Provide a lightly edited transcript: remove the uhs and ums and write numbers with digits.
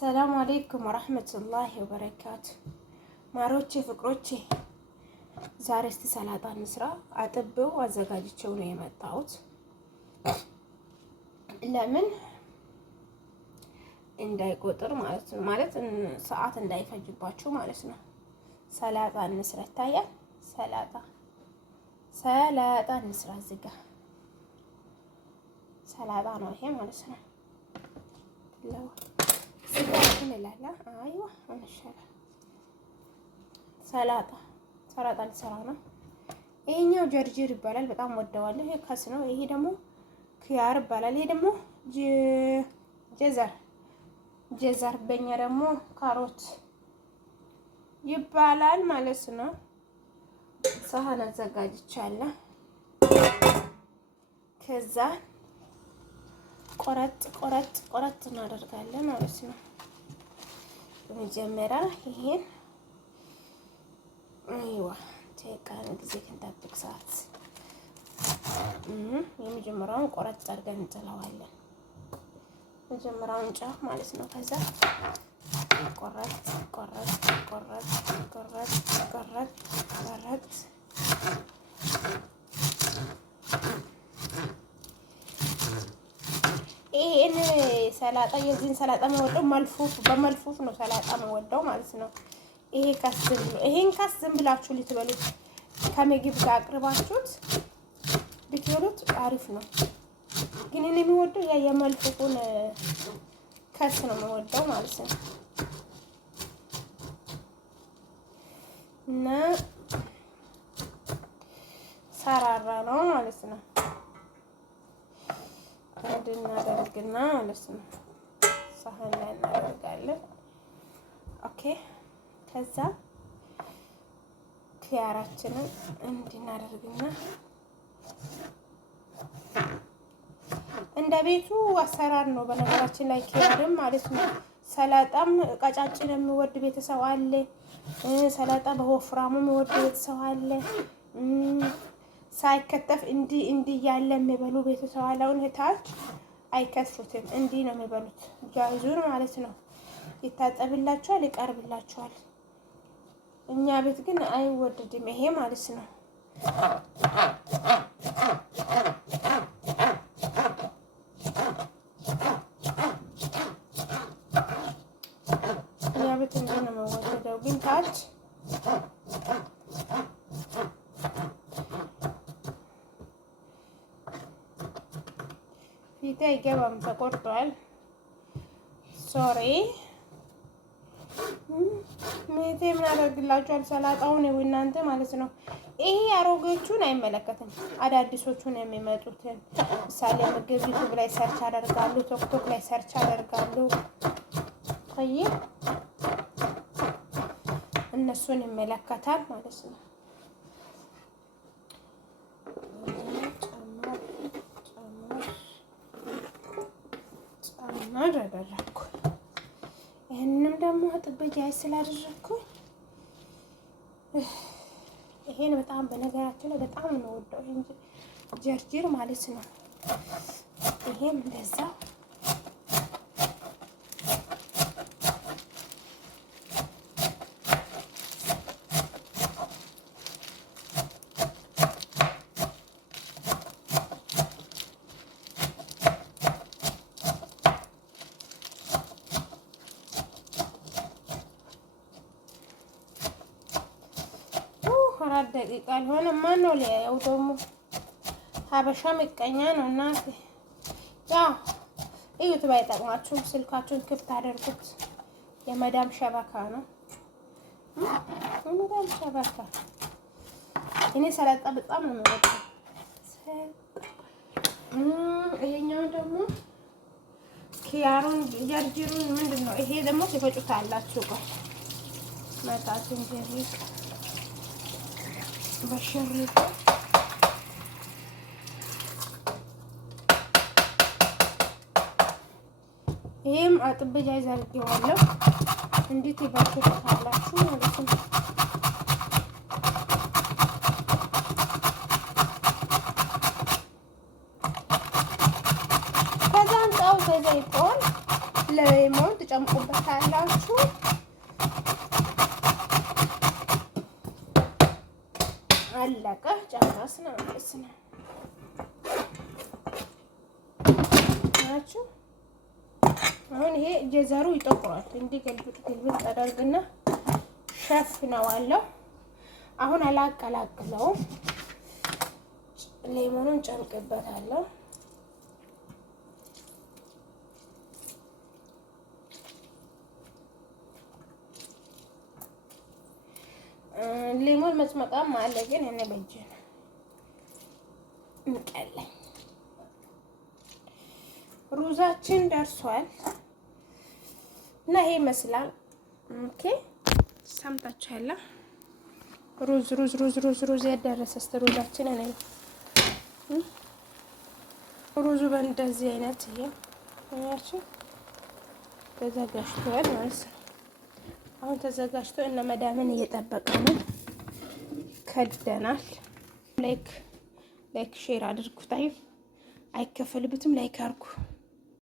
ሰላም አለይኩም ወራህመቱላሂ ወበረካቱ። ማሮቼ ፍቅሮቼ፣ ዛሬ እስቲ ሰላጣ እንስራ። አጥቤው አዘጋጅቼው ነው የመጣሁት። ለምን እንዳይቆጥር ማለት ነው፣ ማለት ሰዓት እንዳይፈጅባችሁ ማለት ነው። ሰላጣ እንስራ። ይታያል። ሰላጣ እንስራ። እዚህ ጋር ሰላጣ ነው ይሄ ማለት ነው። ስጋችን ይላል። አይዋ እንሻላ ሰላጣ ልሰራ ነው። ይሄኛው ጀርጅር ይባላል። በጣም ወደዋለሁ። ይሄ ከስ ነው። ይሄ ደግሞ ኪያር ይባላል። ይሄ ደግሞ ጀዘር በእኛ ደግሞ ካሮት ይባላል ማለት ነው። ሳህን አዘጋጅቻለሁ። ከዛ ቆረጥ እናደርጋለን ማለት ነው። በመጀመሪያ ይሄን ቴካን ጊዜ ክንጠብቅ ሰዓት የመጀመሪያውን ቆረጥ አድርገን እንጥለዋለን። መጀመሪያውን ጫፍ ማለት ነው። ከዛ ቆረጥ ይሄን ሰላጣ የዚህን ሰላጣ መወደው በመልፉፍ ነው። ሰላጣ መወደው ማለት ነው። ይሄን ካስ ዝም ብላችሁ ልትበሉት ከምግብ ጋር አቅርባችሁት ብትበሉት አሪፍ ነው። ግን እኔ የሚወደው የመልፉፉን ከስ ነው የምወደው ማለት ነው። እና ሰራራ ነው ማለት ነው። እናደርግና ማለት ነው ሳህን ላይ እናደርጋለን። ኦኬ። ከዛ ኪያራችንን እንድናደርግና እንደ ቤቱ አሰራር ነው። በነገራችን ላይ ኪያርም ማለት ነው። ሰላጣም ቀጫጭን የሚወድ ቤተሰብ አለ። ሰላጣ በወፍራሙ የሚወድ ቤተሰብ አለ። ሳይከተፍ እንዲህ ያለ የሚበሉ ቤተሰብ አለ። አሁን ታች አይከትፉትም፣ እንዲህ ነው የሚበሉት። ጃይዙን ማለት ነው። ይታጠብላችኋል፣ ይቀርብላችኋል። እኛ ቤት ግን አይወደድም ይሄ ማለት ነው። እኛ ቤት እንዲህ ነው የሚወደደው። ግን ታች ፊቴ አይገባም፣ ተቆርጧል። ሶሪ ሜቴ ምን አደርግላችኋል? ሰላጣውን ነው እናንተ ማለት ነው። ይሄ አሮጌዎቹን አይመለከትም፣ አዳዲሶቹን የሚመጡትን ምሳሌ ምግብ ዩቲዩብ ላይ ሰርች አደርጋሉ፣ ቲክቶክ ላይ ሰርች አደርጋሉ። ቆይ እነሱን ይመለከታል ማለት ነው። አደረኩ። ይሄንም ደግሞ አጥብቄ ስላደረኩኝ ይሄን በጣም በነገራችን ላይ በጣም ነው የምወደው እንጂ ጀርጅር ማለት ነው። ይሄም እንደዛ አራት ደቂቃ አልሆነ። ማን ነው ሊያየው ደግሞ? ሀበሻ ምቀኛ ነው እናቴ። ያው እዩት፣ ባይጠቅማችሁም ስልካችሁን ክፍት አድርጉት። የመዳም ሸበካ ነው። የመዳም ሸበካ። እኔ ሰላጣ በጣም ነው የምወደው። ይሄኛው ደግሞ ኪያሩን ጀርጅሩን ምንድን ነው ይሄ ደግሞ ትፈጩታላችሁ። ቆይ መጣችን ጀሪቅ በሽሪት ይሄም አጥቤ ጃይዝ አድርጌዋለሁ። እንዴት ይባርኩታላችሁ ማለት ነው። ከዛን ጣው ዘይቶን ለሌሞን ትጨምቁበታላችሁ። አለቀ። ጨረስን ማለት ነው። ናችሁ አሁን ይሄ ጀዘሩ ይጠቁራል። እንዲህ ገልብጥ አደርግና ሸፍነዋለሁ። አሁን አላቀላቅለውም። ሌሞኑን ጨምቅበታለሁ። ሌሞን መጭመቃም አለ፣ ግን እኔ በእጄ ነው እንቀለኝ። ሩዛችን ደርሷል እና ይሄ ይመስላል። ኦኬ ሰምታችኋል። ሩዝ ያደረሰ እስከ ሩዛችን እኔ ሩዙ በእንደዚህ አይነት ይሄ ያቺ ተዘጋጅቷል ማለት ነው። አሁን ተዘጋጅቶ እነ መዳምን እየጠበቀ ነው። ከድደናል። ላይክ ሼር አድርጉት። አይከፈልበትም። ላይክ አድርጉ።